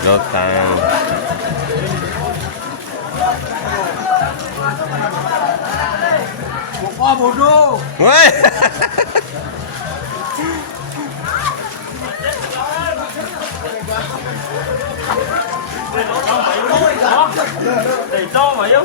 Magetan. Oh bodoh. Woi. Để cho mà yêu.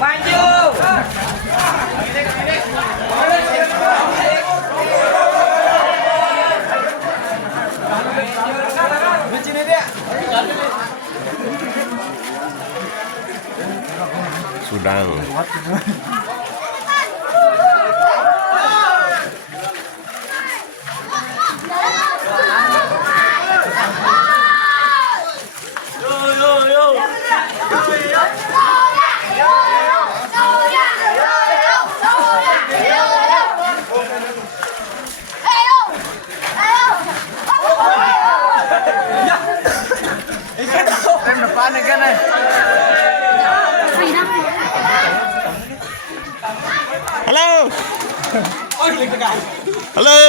Bao nhiêu? Sudang. Em depan kan nih. Halo. Oh, ini tekan. Halo.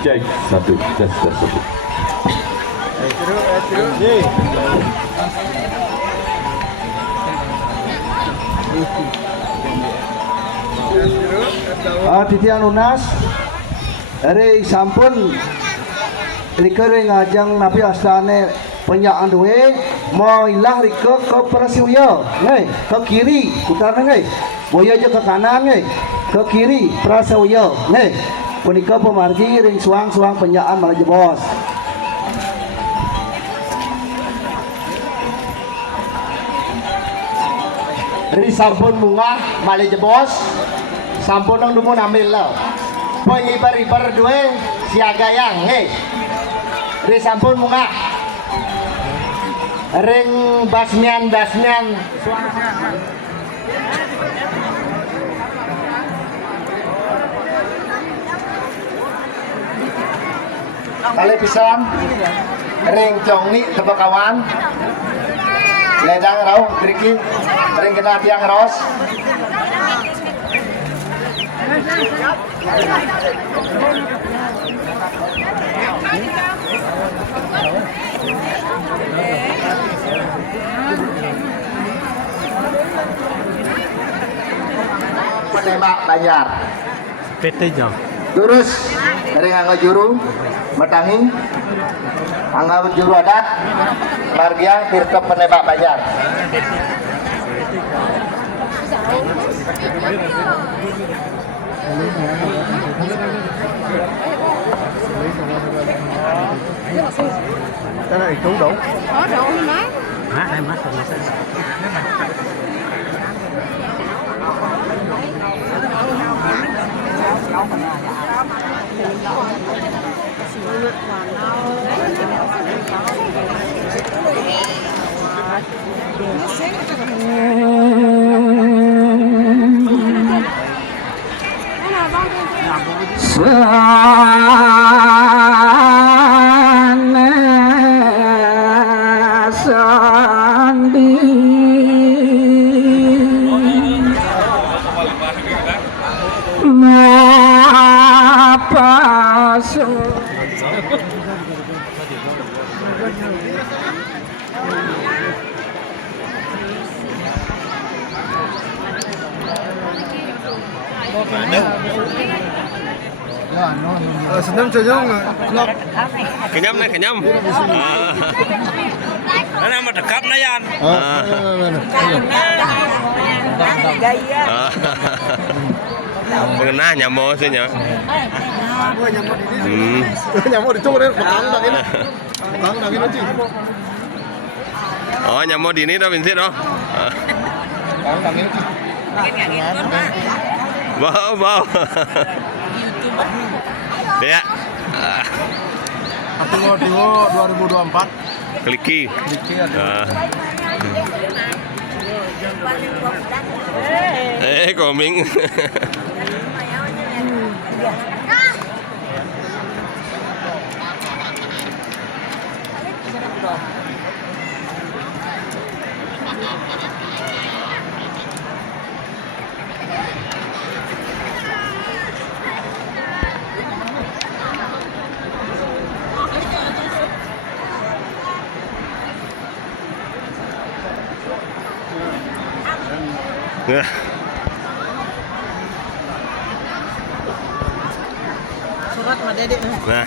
Cek satu, tes satu. Titian lunas dari sampun rike ngajang nabi astane penyaan duwe mau ilah rike ke prasiuya ngai ke kiri utara ngai boyo aja ke kanan ngai ke kiri prasiuya ngai punika pemargi ring suang-suang penyaan malah jebos. Dari sampun bunga malah jebos sampun nang dumun ambil lo poin ibar dua siaga yang hei dari sampun bunga ring basmian kali pisang ring congni tebakawan ledang rau triki ring kena tiang ros penembak Banjar PT jam. jurus dari angga juru metangi angga juru adat margia tirta penembak Banjar. Cái này chú đủ. Có đủ không má? Má em mắt rồi. Senyum Kenyam nih, kenyam. Ini mah dekat na yan. Pernah nyamo sih nya. nyamuk di cuk deh, bakang ini. Oh nyamo di ini dah Vincent oh. Bau. Ya. Aku Diwo 2024. Kliki. Koming. Surat sama dedek. Nah.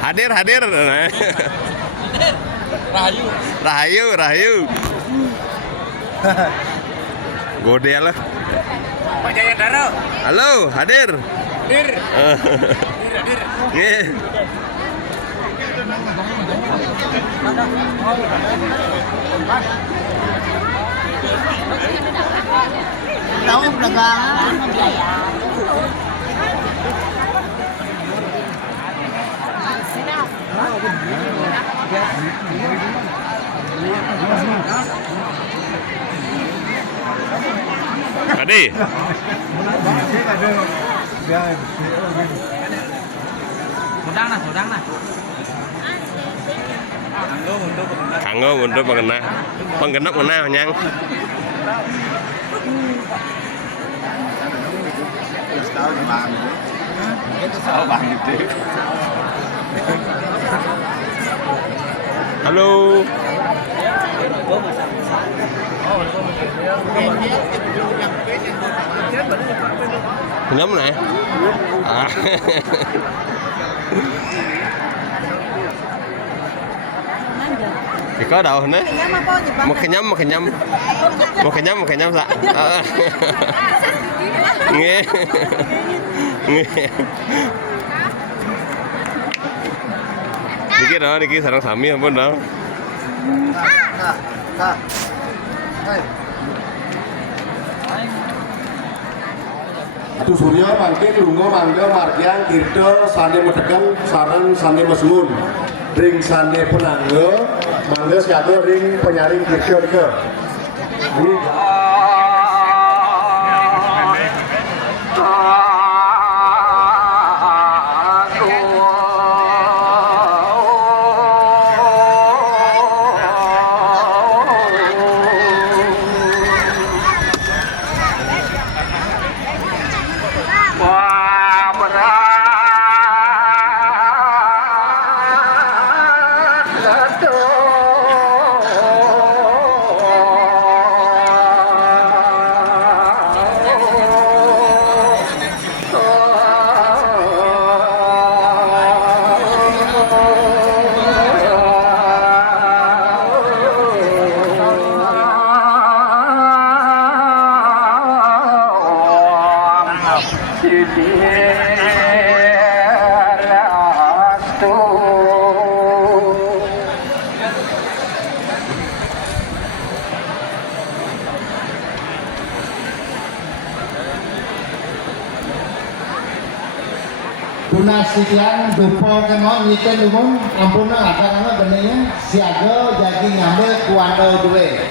Hadir. Rahayu. Gode lah. Pak Jayandara. Halo, hadir. Hadir. Hadir. Tahu dagangan biaya. Tadi. Sudang nah. Kanggo mundur penggenap kena nyang. Halo. Kenapa nih? Có đâu nữa. Một cái nhâm dạ. Nghe. Đi kia sarang sami ampun dah. Atu Surya bangkit lunga mangga margyang tirta sane medegang sareng sane mesuwun ring sane penangga mangga siaga ring penyaring tirta nika ini Tunasikian dupo kenon nyiken umum ampuna karena benarnya siaga jadi ngambil kuando duwe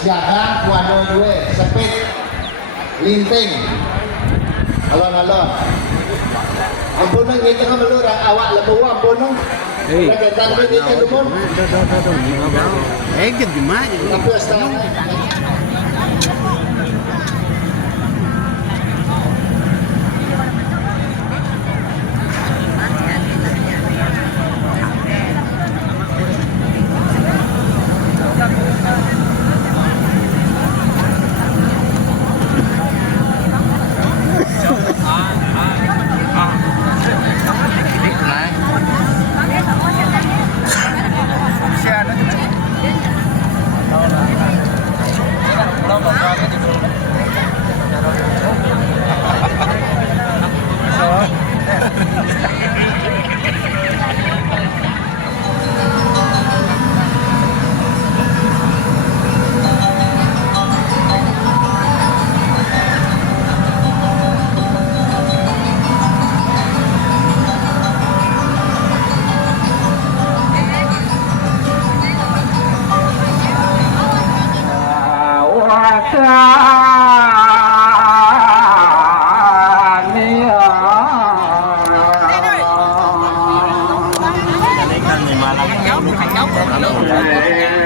siaga kuando duwe sepit linting alon-alon ampuna nyiken melur awak lebu ampuna kegiatan nyiken umum gimana tapi sekarang Hãy subscribe cho kênh Ghiền Mì Gõ để không bỏ lỡ những video hấp dẫn.